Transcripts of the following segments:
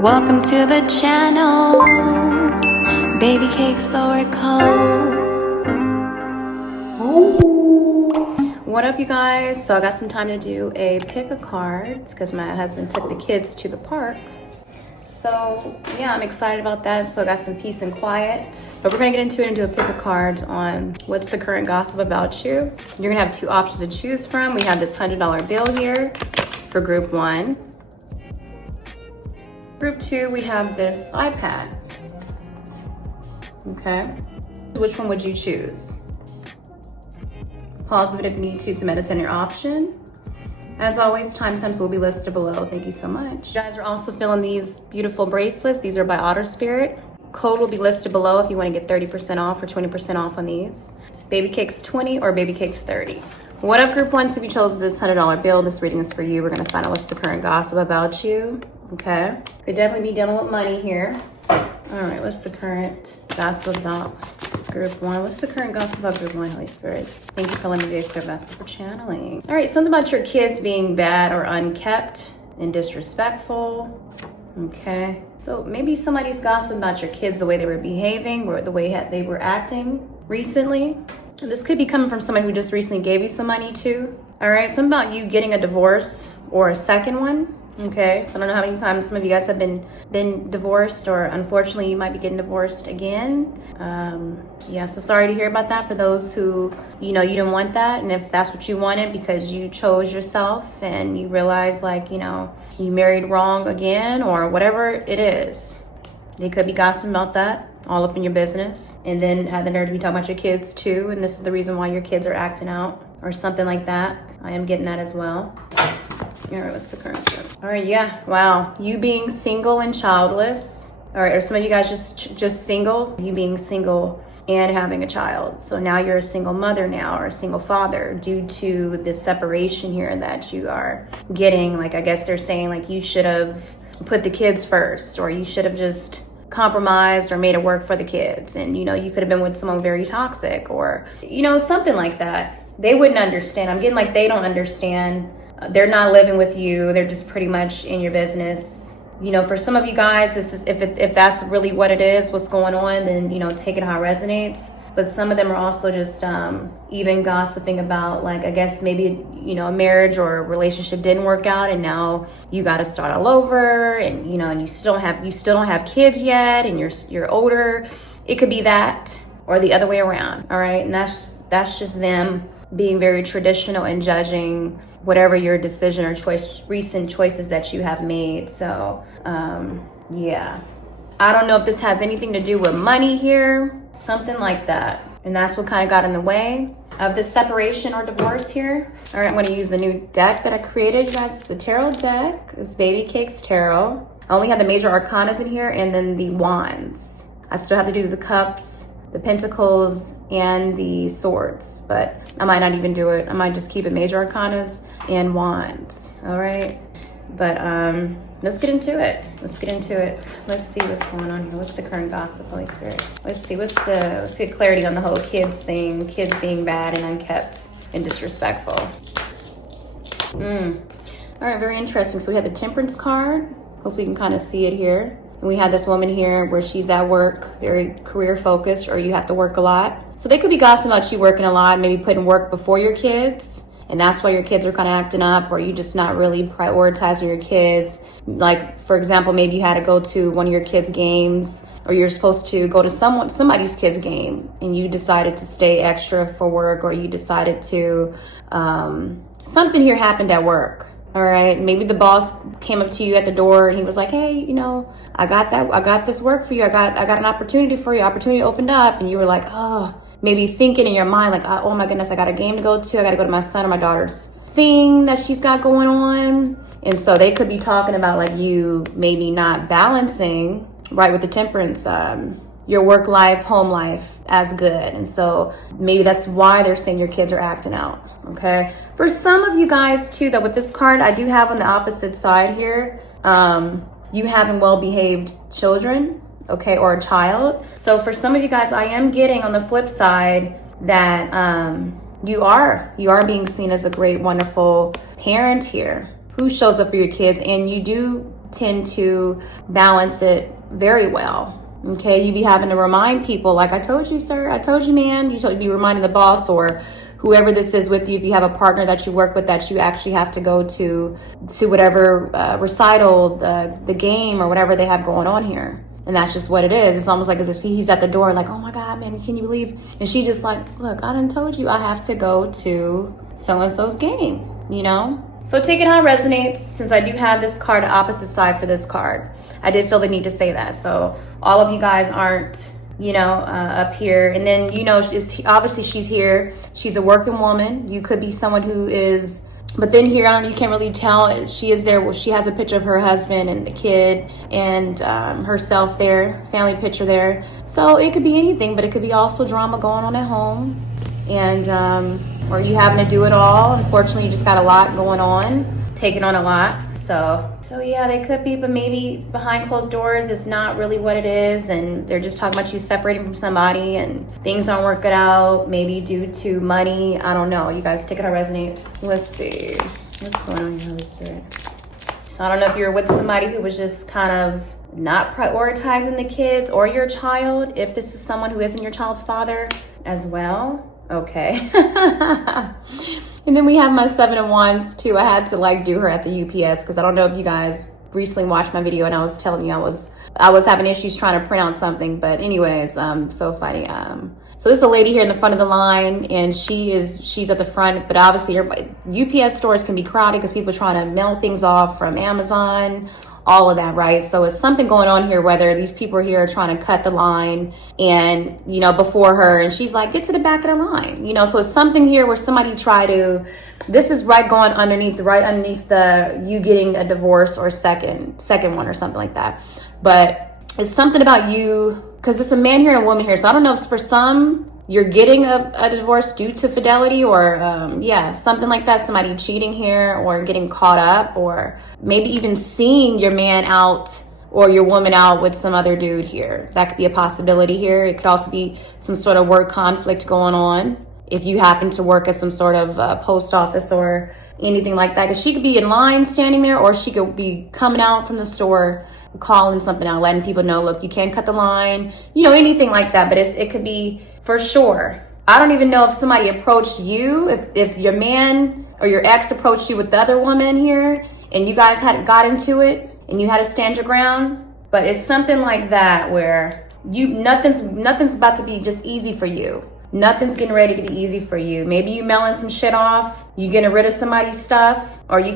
Welcome to the channel, BabycakesOracle. What up, you guys? So I got some time to do a pick a card because my husband took the kids to the park. So yeah, I'm excited about that. So I got some peace and quiet. But we're gonna get into it and do a pick a cards on what's the current gossip about you. You're gonna have two options to choose from. We have this $100 bill here for group 1. Group 2, we have this iPad. Okay. Which one would you choose? Pause it if you need to meditate on your option. As always, timestamps will be listed below. Thank you so much. You guys are also feeling these beautiful bracelets. These are by Otter Spirit. Code will be listed below if you want to get 30% off or 20% off on these. Babycakes 20 or Babycakes 30. What up, group 1? If you chose this $100 bill, this reading is for you. We're gonna find out what's the current gossip about you. Okay. Could definitely be dealing with money here. All right, what's the current gossip about group 1? What's the current gossip about group 1, Holy Spirit? Thank you for letting me be a clear vessel for channeling. All right, something about your kids being bad or unkept and disrespectful. Okay. So maybe somebody's gossiping about your kids, the way they were behaving or the way they were acting recently. This could be coming from somebody who just recently gave you some money too. All right, something about you getting a divorce or a second one. Okay, so I don't know how many times some of you guys have been divorced, or unfortunately you might be getting divorced again. Yeah, so sorry to hear about that for those who, you know, you didn't want that. And if that's what you wanted because you chose yourself and you realize, like, you know, you married wrong again or whatever it is, they could be gossiping about that all up in your business, and then have the nerve to be talking about your kids too, and this is the reason why your kids are acting out or something like that. I am getting that as well. All right, what's the current stuff? All right, yeah, wow. You being single and childless. All right, or some of you guys just single, you being single and having a child. So now you're a single mother now, or a single father, due to this separation here that you are getting. Like, I guess they're saying, like, you should have put the kids first, or you should have just compromised or made it work for the kids. And, you know, you could have been with someone very toxic, or, you know, something like that. They wouldn't understand. I'm getting like they don't understand. They're not living with you. They're just pretty much in your business. You know, for some of you guys, this is if that's really what it is, what's going on, then, you know, take it how it resonates. But some of them are also just even gossiping about, like, I guess maybe, you know, a marriage or a relationship didn't work out, and now you got to start all over, and, you know, and you still don't have kids yet, and you're older. It could be that, or the other way around. All right, and that's just them being very traditional and judging whatever your decision or recent choices that you have made. So yeah, I don't know if this has anything to do with money here, something like that. And that's what kind of got in the way of this separation or divorce here. All right, I'm going to use the new deck that I created, you guys. It's a tarot deck. It's Babycakes Tarot. I only have the major arcanas in here and then the wands. I still have to do the cups, the pentacles, and the swords, but I might not even do it. I might just keep it major arcanas and wands. All right, but let's get into it. Let's see what's going on here. What's the current gossip, Holy Spirit? Let's get clarity on the whole kids thing, kids being bad and unkept and disrespectful. All right, very interesting. So we have the Temperance card. Hopefully you can kind of see it here. And we have this woman here where she's at work, very career focused, or you have to work a lot. So they could be gossiping about you working a lot, maybe putting work before your kids. And that's why your kids are kind of acting up, or you just not really prioritizing your kids. Like, for example, maybe you had to go to one of your kids' games, or you're supposed to go to somebody's kid's game, and you decided to stay extra for work, or you decided to, something here happened at work. All right, maybe the boss came up to you at the door and he was like, hey, you know, I got this work for you. I got an opportunity for you. Opportunity opened up, and you were like, oh, maybe thinking in your mind, like, oh my goodness, I got a game to go to. I got to go to my son or my daughter's thing that she's got going on. And so they could be talking about, like, you maybe not balancing right with the Temperance, your work life, home life as good. And so maybe that's why they're saying your kids are acting out. Okay. For some of you guys too, though, with this card, I do have on the opposite side here, you having well-behaved children, okay, or a child. So for some of you guys, I am getting on the flip side that you are being seen as a great, wonderful parent here who shows up for your kids, and you do tend to balance it very well. Okay, you be having to remind people, like, I told you, sir, I told you, man. You should be reminding the boss or whoever this is with you. If you have a partner that you work with, that you actually have to go to whatever recital, the game or whatever they have going on here. And that's just what it is. It's almost like as if he's at the door like, oh my God, man, can you believe? And she just like, look, I done told you I have to go to so-and-so's game, you know? So take it how it resonates. Since I do have this card opposite side for this card, I did feel the need to say that. So all of you guys aren't, you know, up here. And then, you know, obviously she's here. She's a working woman. You could be someone who is, but then here, I don't know, you can't really tell. She is there. She has a picture of her husband and the kid and herself there, family picture there. So it could be anything, but it could be also drama going on at home. And, or you having to do it all. Unfortunately, you just got a lot going on, taking on a lot. So yeah, they could be, but maybe behind closed doors, it's not really what it is. And they're just talking about you separating from somebody and things aren't working out, maybe due to money. I don't know. You guys take it how it resonates. Let's see. What's going on here, Holy Spirit? So I don't know if you're with somebody who was just kind of not prioritizing the kids or your child, if this is someone who isn't your child's father as well. Okay. And then we have my 7 of Wands too. I had to like do her at the UPS because I don't know if you guys recently watched my video and I was telling you I was having issues trying to print out something. But anyways, so funny. So this is a lady here in the front of the line, and she's at the front, but obviously UPS stores can be crowded because people are trying to mail things off from Amazon, all of that, right? So it's something going on here, whether these people here are trying to cut the line and, you know, before her, and she's like, get to the back of the line, you know? So it's something here where somebody this is right underneath the, you getting a divorce or second one or something like that. But it's something about you, because it's a man here and a woman here. So I don't know if for some, you're getting a divorce due to fidelity or something like that, somebody cheating here or getting caught up, or maybe even seeing your man out or your woman out with some other dude here. That could be a possibility here. It could also be some sort of work conflict going on if you happen to work at some sort of post office or anything like that. Because she could be in line standing there, or she could be coming out from the store calling something out, letting people know, look, you can't cut the line, you know, anything like that. But it could be for sure. I don't even know if somebody approached you, if your man or your ex approached you with the other woman here and you guys got into it and you had to stand your ground. But it's something like that where nothing's about to be just easy for you. Nothing's getting ready to be easy for you. Maybe you mailing some shit off, you getting rid of somebody's stuff, or you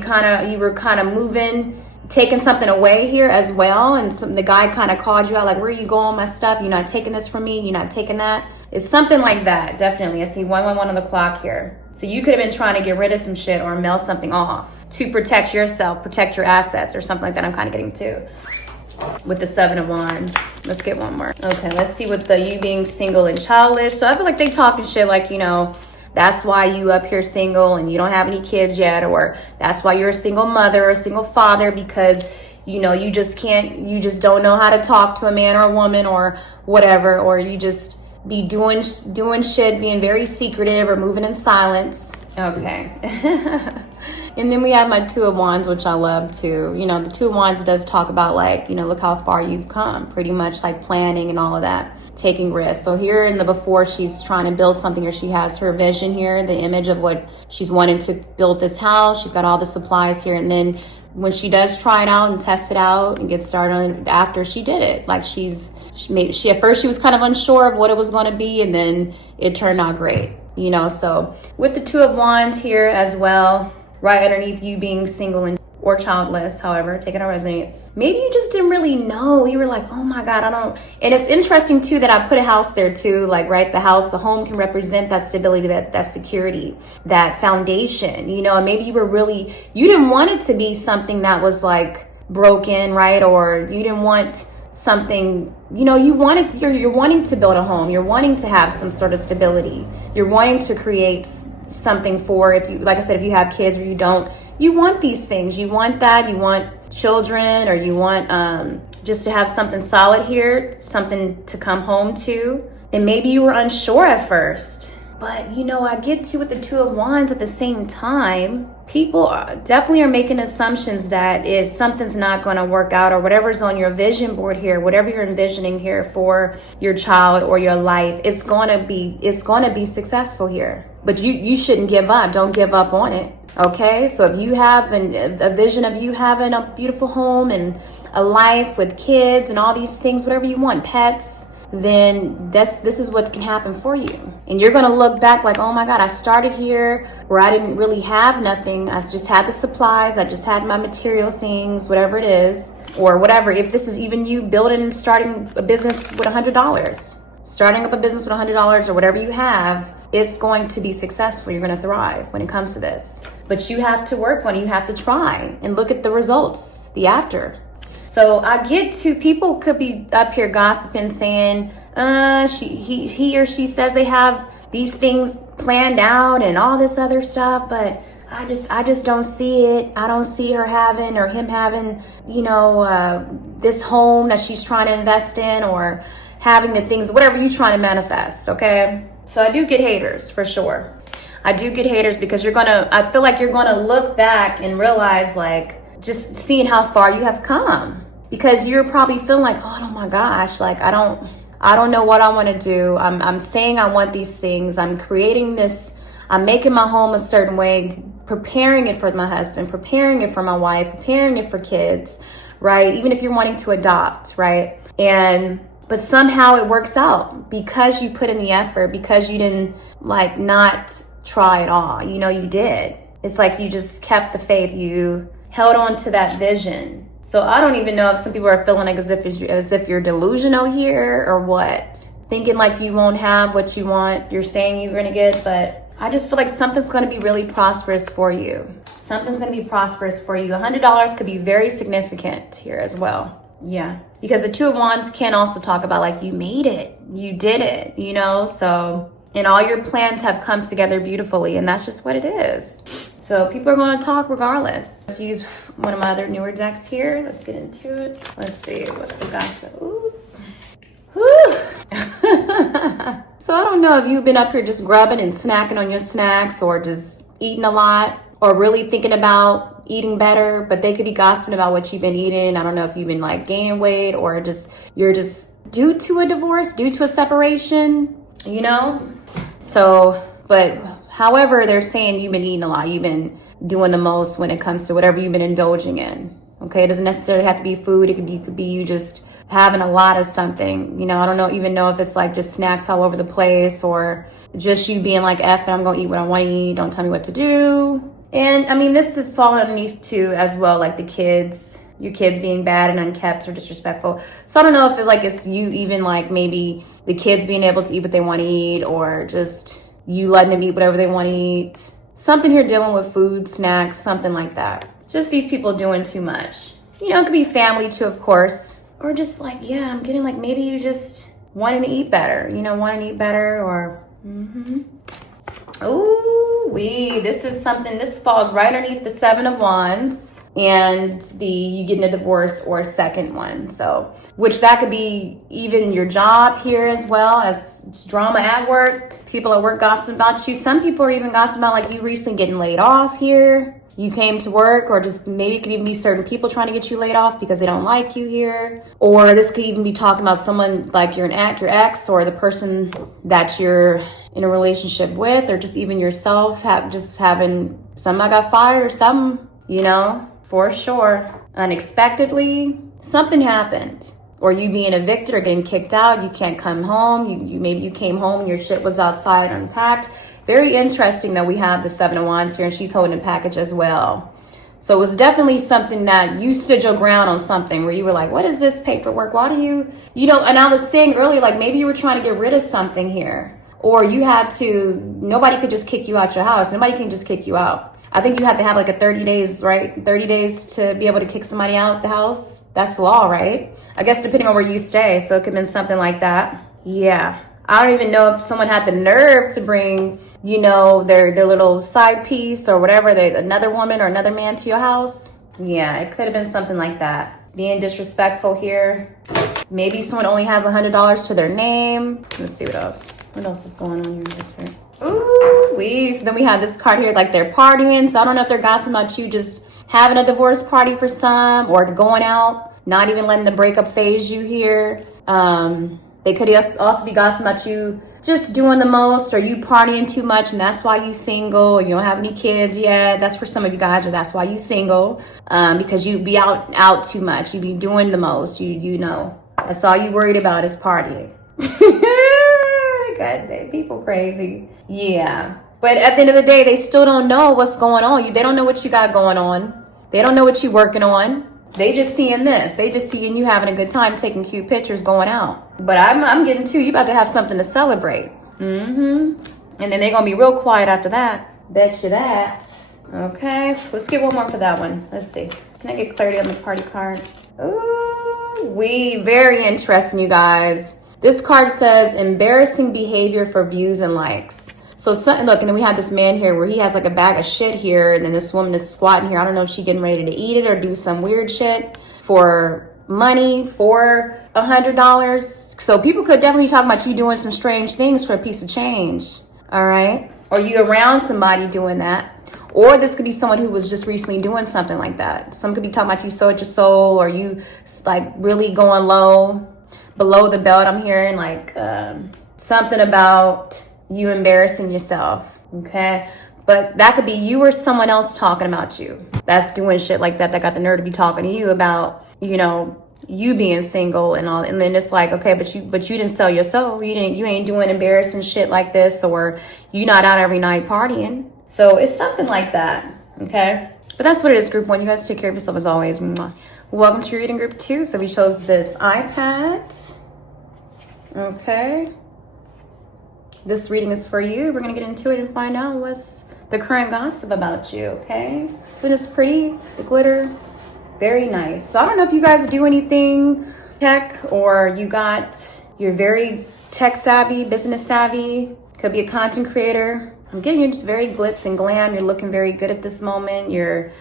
were kind of moving, taking something away here as well, and the guy kind of called you out like, where are you going, my stuff? You're not taking this from me, you're not taking that. It's something like that, definitely. I see 111 on the clock here. So you could have been trying to get rid of some shit or mail something off to protect yourself, protect your assets or something like that. I'm kind of getting to with the 7 of Wands. Let's get one more. Okay, let's see with the you being single and childless. So I feel like they talking shit like, you know, that's why you up here single and you don't have any kids yet, or that's why you're a single mother or a single father because, you know, you just don't know how to talk to a man or a woman or whatever, or you just be doing shit, being very secretive or moving in silence. Okay. And then we have my 2 of Wands, which I love too. You know, the 2 of Wands does talk about like, you know, look how far you've come, pretty much like planning and all of that, taking risks. So here in the before, she's trying to build something, or she has her vision here, the image of what she's wanting to build this house. She's got all the supplies here. And then when she does try it out and test it out and get started on it, after she did it, like she at first she was kind of unsure of what it was going to be, and then it turned out great, you know. So with the 2 of Wands here as well, right underneath you being single or childless, however, take it how it resonates. Maybe you just didn't really know. You were like, oh my God, I don't. And it's interesting too that I put a house there too, like, right, the home can represent that stability, that security, that foundation, you know. And maybe you didn't want it to be something that was like broken, right? Or you didn't want something, you know, you're wanting to build a home. You're wanting to have some sort of stability. You're wanting to create something for, if you, like I said, if you have kids or you don't, you want these things. You want that. You want children, or you want just to have something solid here, something to come home to. And maybe you were unsure at first. But, you know, I get to with the Two of Wands at the same time. People definitely are making assumptions that if something's not going to work out or whatever's on your vision board here, whatever you're envisioning here for your child or your life, it's going to be successful here. But you shouldn't give up. Don't give up on it. Okay? So if you have a vision of you having a beautiful home and a life with kids and all these things, whatever you want, pets, then this is what can happen for you. And you're going to look back like, oh my God, I started here where I didn't really have nothing. I just had the supplies. I just had my material things, whatever it is, or whatever. If this is even you building and starting a business with $100, starting up a business with $100 or whatever you have, it's going to be successful. You're going to thrive when it comes to this. But you have to work on it. You have to try and look at the results, the after. So I get to, people could be up here gossiping saying, he or she says they have these things planned out and all this other stuff, but I just don't see it. I don't see her having or him having, you know, this home that she's trying to invest in or having the things, whatever you're trying to manifest, okay? So I do get haters for sure. I do get haters because I feel like you're gonna look back and realize, like, just seeing how far you have come, because you're probably feeling like, oh my gosh, like I don't know what I want to do. I'm saying I want these things. I'm creating this. I'm making my home a certain way, preparing it for my husband, preparing it for my wife, preparing it for kids, right? Even if you're wanting to adopt, right? But somehow it works out because you put in the effort, because you didn't like not try at all. You know, you did. It's like you just kept the faith. You held on to that vision. So I don't even know if some people are feeling like as if you're delusional here or what, thinking like you won't have what you want, you're saying you're going to get. But I just feel like something's going to be really prosperous for you. Something's going to be prosperous for you. $100 could be very significant here as well. Yeah, because the Two of Wands can also talk about like you made it, you did it, you know, so, and all your plans have come together beautifully, and that's just what it is. So people are going to talk regardless. Let's use one of my other newer decks here. Let's get into it. Let's see, what's the gossip? Ooh. Whew. So I don't know if you've been up here just grubbing and snacking on your snacks or just eating a lot or really thinking about eating better, but they could be gossiping about what you've been eating. I don't know if you've been like gaining weight or you're just due to a divorce, due to a separation, you know? So, but however, they're saying you've been eating a lot. You've been doing the most when it comes to whatever you've been indulging in. Okay, it doesn't necessarily have to be food. It could be you just having a lot of something. You know, I don't even know if it's like just snacks all over the place or just you being like, F, I'm going to eat what I want to eat. Don't tell me what to do. And I mean, this is falling underneath too as well, like the kids, your kids being bad and unkept or disrespectful. So I don't know if it's you even like maybe the kids being able to eat what they want to eat or just you letting them eat whatever they want to eat. Something here dealing with food, snacks, something like that. Just these people doing too much. You know, it could be family too, of course. Or just like, yeah, I'm getting like maybe you just wanting to eat better. You know, wanting to eat better or... This falls right underneath the Seven of Wands and you getting a divorce or a second one. So, which that could be even your job here as well as drama at work. People at work gossip about you. Some people are even gossiping about like you recently getting laid off here. You came to work, or just maybe it could even be certain people trying to get you laid off because they don't like you here. Or this could even be talking about someone like your ex or the person that you're in a relationship with, or just even yourself having something got fired or something, you know, for sure. Unexpectedly, something happened. Or you being evicted or getting kicked out, you can't come home. Maybe you came home and your shit was outside unpacked. Very interesting that we have the Seven of Wands here and she's holding a package as well. So it was definitely something that you stood your ground on, something where you were like, what is this paperwork? Why do you know, and I was saying earlier, like maybe you were trying to get rid of something here, or you had to, nobody could just kick you out your house. Nobody can just kick you out. I think you have to have like a 30 days, right? 30 days to be able to kick somebody out the house. That's law, right? I guess depending on where you stay. So it could have been something like that. Yeah. I don't even know if someone had the nerve to bring, you know, their little side piece or whatever, another woman or another man to your house. Yeah, it could have been something like that. Being disrespectful here. Maybe someone only has $100 to their name. Let's see what else. What else is going on here? Ooh, so then we have this card here, like they're partying. So I don't know if they're gossiping about you just having a divorce party for some, or going out, not even letting the breakup phase you here. They could also be gossiping about you just doing the most, or you partying too much, and that's why you single, or you don't have any kids yet. That's for some of you guys, or that's why you single, because you be out too much. You be doing the most. You know, that's all you worried about is partying. God, people crazy. Yeah. But at the end of the day, they still don't know what's going on. They don't know what you got going on. They don't know what you're working on. They just seeing this. They just seeing you having a good time, taking cute pictures, going out. But I'm getting to you about to have something to celebrate. And then they're going to be real quiet after that. Bet you that. Okay. Let's get one more for that one. Let's see. Can I get clarity on the party card? Ooh, very interesting, you guys. This card says embarrassing behavior for views and likes. So look, and then we have this man here where he has like a bag of shit here, and then this woman is squatting here. I don't know if she's getting ready to eat it or do some weird shit for money, for $100. So people could definitely talk about you doing some strange things for a piece of change. All right. Or you around somebody doing that. Or this could be someone who was just recently doing something like that. Some could be talking about you sold your soul, or you like really going low, below the belt. I'm hearing like something about you embarrassing yourself, okay? But that could be you or someone else talking about you. That's doing shit like that got the nerve to be talking to you about, you know, you being single and all. And then it's like, okay, but you didn't sell your soul. You ain't doing embarrassing shit like this, or you not out every night partying. So it's something like that, okay? But that's what it is, group one. You guys take care of yourself as always. Mwah. Welcome to your reading, group two. So we chose this iPad. Okay. This reading is for you. We're going to get into it and find out what's the current gossip about you, okay? But it's pretty, the glitter, very nice. So I don't know if you guys do anything tech, or you're very tech savvy, business savvy, could be a content creator. I'm getting you just very glitz and glam. You're looking very good at this moment. You're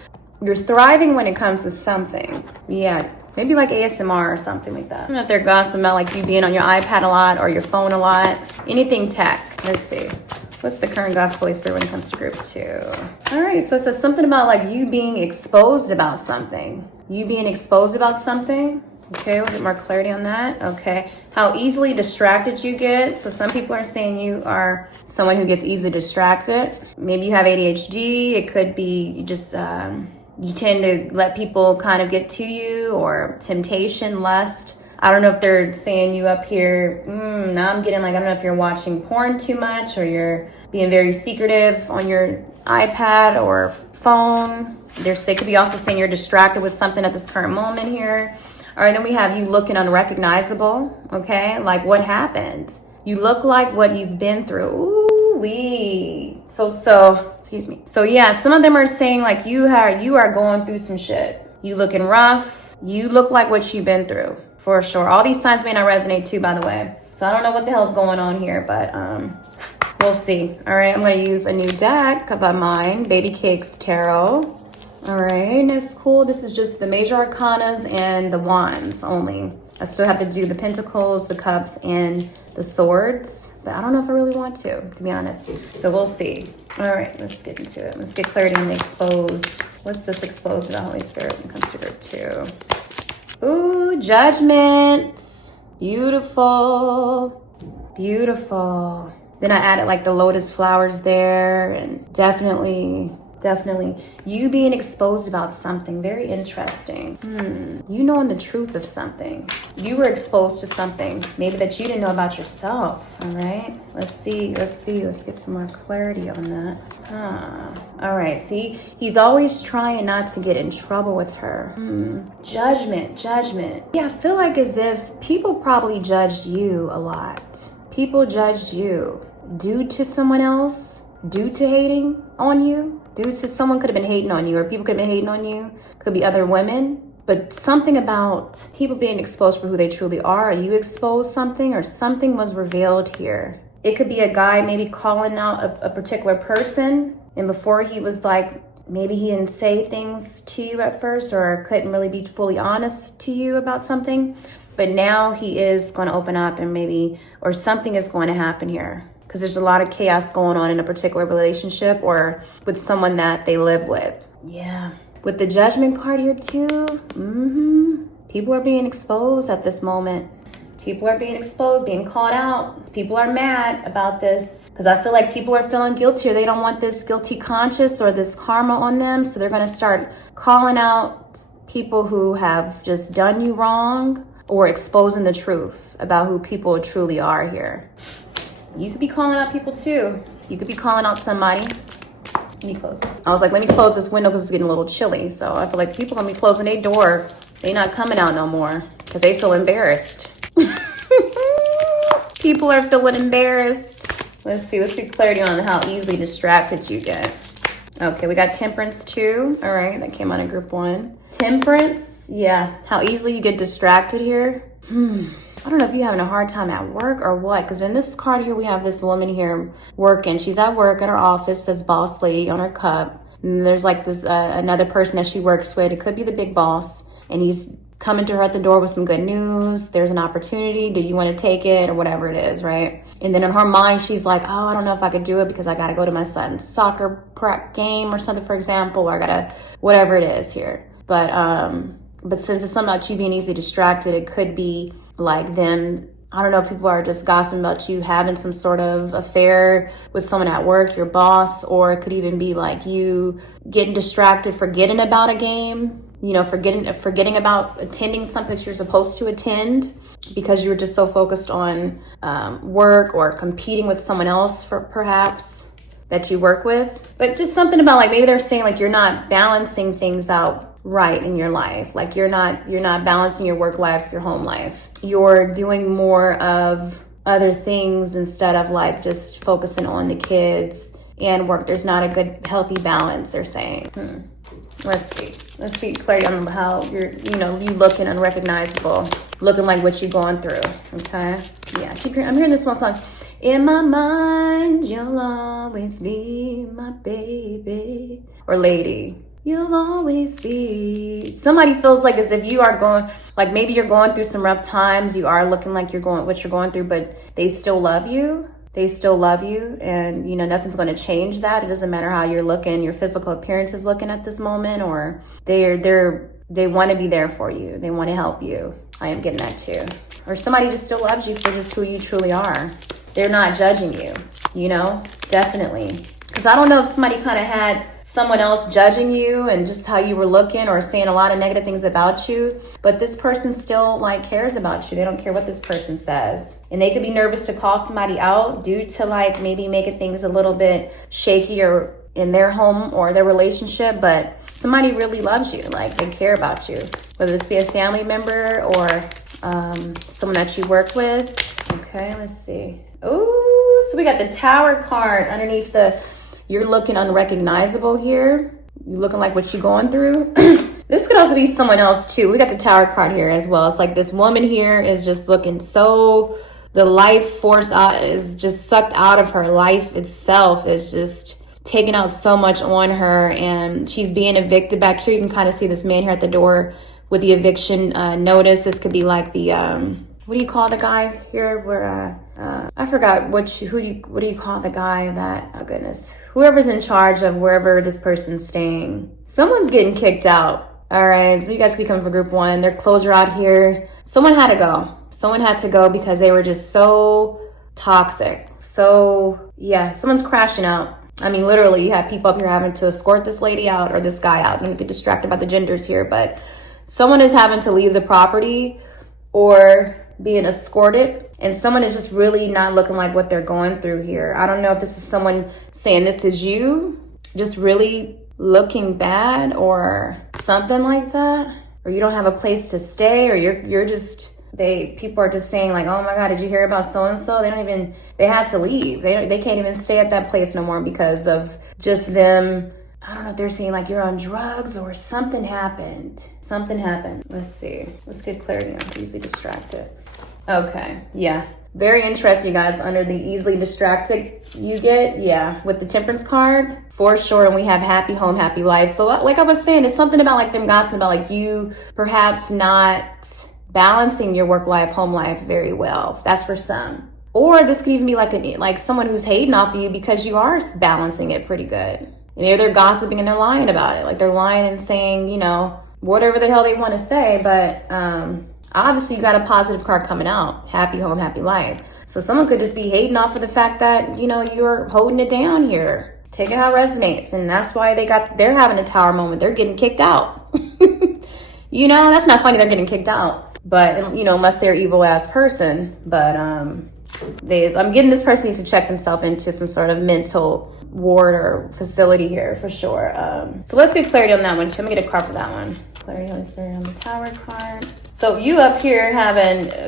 thriving when it comes to something. Yeah. Maybe like ASMR or something like that. I don't know if they're gossiping about like you being on your iPad a lot or your phone a lot. Anything tech. Let's see. What's the current gossip Holy Spirit when it comes to group two? All right, so it says something about like you being exposed about something. You being exposed about something. Okay, we'll get more clarity on that. Okay. How easily distracted you get. So some people are saying you are someone who gets easily distracted. Maybe you have ADHD. It could be you just... you tend to let people kind of get to you, or temptation, lust. I don't know if they're saying you up here. Now I'm getting like, I don't know if you're watching porn too much, or you're being very secretive on your iPad or phone. They could be also saying you're distracted with something at this current moment here. All right, then we have you looking unrecognizable. Okay, like what happened? You look like what you've been through. Ooh-wee. So excuse me. So yeah, some of them are saying like you are going through some shit. You looking rough. You look like what you've been through, for sure. All these signs may not resonate too, by the way. So I don't know what the hell's going on here, but we'll see. All right, I'm gonna use a new deck of mine, Babycakes Tarot. All right, that's cool. This is just the major arcanas and the wands only. I still have to do the pentacles, the cups, and the swords, but I don't know if I really want to be honest. So we'll see. All right, let's get into it. Let's get clarity on the exposed. What's this exposed to the Holy Spirit when it comes to group two? Ooh, Judgment. Beautiful. Beautiful. Then I added like the lotus flowers there, and definitely you being exposed about something very interesting. You knowing the truth of something. You were exposed to something maybe that you didn't know about yourself. All right, let's see. Let's get some more clarity on that. All right, see, he's always trying not to get in trouble with her. Judgment. Yeah, I feel like as if people probably judged you a lot. People judged you due to someone else, due to hating on you. Due to someone could have been hating on you, or people could have been hating on you. Could be other women. But something about people being exposed for who they truly are. You exposed something, or something was revealed here. It could be a guy maybe calling out a particular person, and before he was like, maybe he didn't say things to you at first, or couldn't really be fully honest to you about something. But now he is going to open up, and maybe, or something is going to happen here. because there's a lot of chaos going on in a particular relationship or with someone that they live with. Yeah. With the Judgment card here too, people are being exposed at this moment. People are being exposed, being called out. People are mad about this because I feel like people are feeling guilty or they don't want this guilty conscience or this karma on them. So they're going to start calling out people who have just done you wrong or exposing the truth about who people truly are here. You could be calling out people too. You could be calling out somebody. Let me close this. I was like, let me close this window because it's getting a little chilly. So I feel like people are going to be closing their door. They not coming out no more because they feel embarrassed. People are feeling embarrassed. Let's see. Let's get clarity on how easily distracted you get. Okay, we got Temperance too. All right, that came out of group 1. Temperance, yeah. How easily you get distracted here. I don't know if you're having a hard time at work or what, because in this card here, we have this woman here working. She's at work at her office, says boss lady on her cup. And there's like this another person that she works with. It could be the big boss. And he's coming to her at the door with some good news. There's an opportunity. Do you want to take it or whatever it is, right? And then in her mind, she's like, oh, I don't know if I could do it because I got to go to my son's soccer game or something, for example, or I got to, whatever it is here. But since it's something about you being easily distracted, it could be like them, I don't know if people are just gossiping about you having some sort of affair with someone at work, your boss, or it could even be like you getting distracted, forgetting about a game, you know, forgetting about attending something that you're supposed to attend because you were just so focused on work or competing with someone else for perhaps that you work with. But just something about like maybe they're saying like you're not balancing things out right in your life. Like you're not balancing your work life, your home life. You're doing more of other things instead of like just focusing on the kids and work. There's not a good healthy balance, they're saying. Let's see clarity on how you're, you looking unrecognizable, looking like what you're going through. Okay. Yeah. I'm hearing this one song. In my mind, you'll always be my baby or lady. You'll always be. Somebody feels like as if you are going, like maybe you're going through some rough times. You are looking like what you're going through, but they still love you. They still love you, and nothing's going to change that. It doesn't matter how you're looking, your physical appearance is looking at this moment, or they want to be there for you. They want to help you. I am getting that too. Or somebody just still loves you for just who you truly are. They're not judging you, definitely. Because I don't know if somebody kind of had someone else judging you and just how you were looking or saying a lot of negative things about you, but this person still like cares about you. They don't care what this person says. And they could be nervous to call somebody out due to like maybe making things a little bit shaky or in their home or their relationship, but somebody really loves you. Like they care about you, whether this be a family member or someone that you work with. Okay, let's see. Ooh, so we got the Tower card underneath you're looking unrecognizable here. You're looking like what you're going through. This could also be someone else too. We got the Tower card here as well. It's like this woman here is just looking so, the life force is just sucked out of her. Life itself is just taking out so much on her, and she's being evicted. Back here you can kind of see this man here at the door with the eviction notice. This could be like the what do you call the guy here where I forgot what do you call the guy that, oh goodness, whoever's in charge of wherever this person's staying. Someone's getting kicked out. All right, so you guys could be coming for group 1. Their clothes are out here. Someone had to go. Someone had to go because they were just so toxic. So yeah, someone's crashing out. I mean, literally you have people up here having to escort this lady out or this guy out. And you get distracted by the genders here, but someone is having to leave the property or being escorted, and someone is just really not looking like what they're going through here. I don't know if this is someone saying this is you, just really looking bad or something like that, or you don't have a place to stay, or you're just, people are just saying like, oh my God, did you hear about so-and-so? They had to leave. They can't even stay at that place no more because of just them. I don't know if they're saying like you're on drugs or something happened. Something happened. Let's see. Let's get clarity on easily distracted. Okay, yeah. Very interesting, you guys. Under the easily distracted you get, yeah, with the Temperance card, for sure. And we have happy home, happy life. So like I was saying, it's something about like them gossiping about like you perhaps not balancing your work life, home life very well. That's for some. Or this could even be like someone who's hating off of you because you are balancing it pretty good. Maybe they're gossiping and they're lying about it. Like they're lying and saying, you know, whatever the hell they want to say. But obviously you got a positive card coming out. Happy home, happy life. So someone could just be hating off of the fact that, you know, you're holding it down here. Take it how it resonates. And that's why they're having a tower moment. They're getting kicked out. You know, that's not funny. They're getting kicked out. But, you know, unless they're evil ass person. But I'm getting this person needs to check themselves into some sort of mental ward or facility here for sure. So let's get clarity on that one too. I'm gonna get a card for that one. Clarity on the tower card. So you up here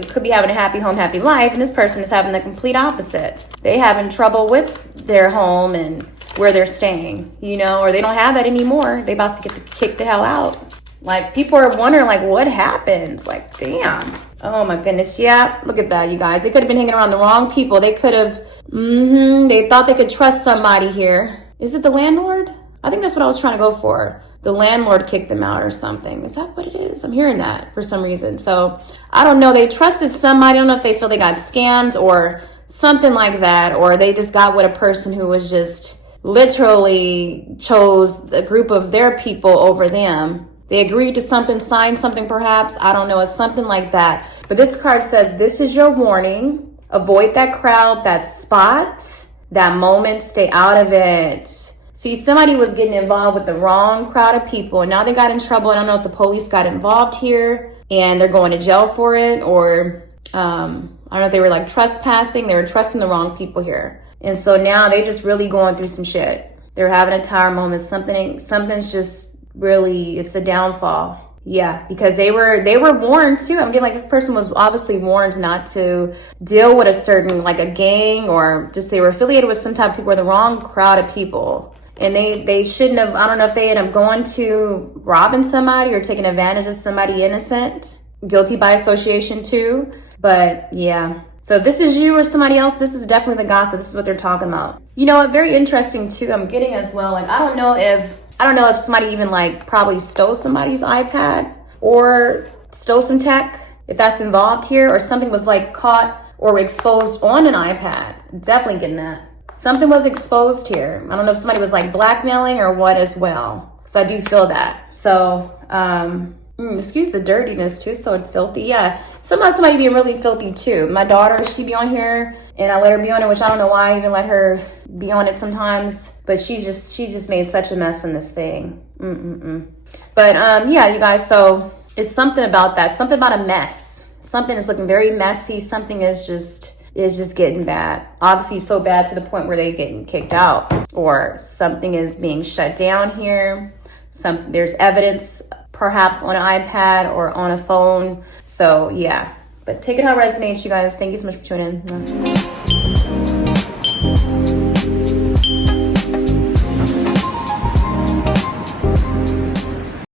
could be having a happy home, happy life, and this person is having the complete opposite. They having trouble with their home and where they're staying, you know, or they don't have that anymore. They about to get kicked the hell out. Like people are wondering like what happens? Like, damn. Oh my goodness. Yeah, look at that, you guys. They could have been hanging around the wrong people. They could have, they thought they could trust somebody here. Is it the landlord? I think that's what I was trying to go for. The landlord kicked them out or something. Is that what it is? I'm hearing that for some reason. So I don't know. They trusted somebody. I don't know if they feel they got scammed or something like that, or they just got with a person who was just literally chose a group of their people over them. They agreed to something, signed something perhaps. I don't know. It's something like that. But this card says, this is your warning. Avoid that crowd, that spot, that moment. Stay out of it. See, somebody was getting involved with the wrong crowd of people. And now they got in trouble. I don't know if the police got involved here and they're going to jail for it. Or I don't know if they were like trespassing. They were trusting the wrong people here. And so now they just really going through some shit. They're having a tower moment. Something's just really, it's the downfall. Yeah, because they were warned too. I'm getting like this person was obviously warned not to deal with a certain, like a gang, or just they were affiliated with some type of people, or the wrong crowd of people. And they shouldn't have, I don't know if they end up going to robbing somebody or taking advantage of somebody innocent, guilty by association too. But yeah. So if this is you or somebody else, this is definitely the gossip. This is what they're talking about. You know what? Very interesting too. I'm getting as well. Like, I don't know if somebody even like probably stole somebody's iPad or stole some tech, if that's involved here, or something was like caught or exposed on an iPad. Definitely getting that. Something was exposed here. I don't know if somebody was like blackmailing or what as well. So I do feel that. So, excuse the dirtiness too, so filthy. Yeah, somebody being really filthy too. My daughter, she be on here and I let her be on it, which I don't know why I even let her be on it sometimes. But she just made such a mess on this thing. But yeah, you guys, so it's something about that. Something about a mess. Something is looking very messy. Something is just getting bad. Obviously so bad to the point where they're getting kicked out, or something is being shut down here. There's evidence perhaps on an iPad or on a phone. So yeah, but take it how it resonates, you guys. Thank you so much for tuning in.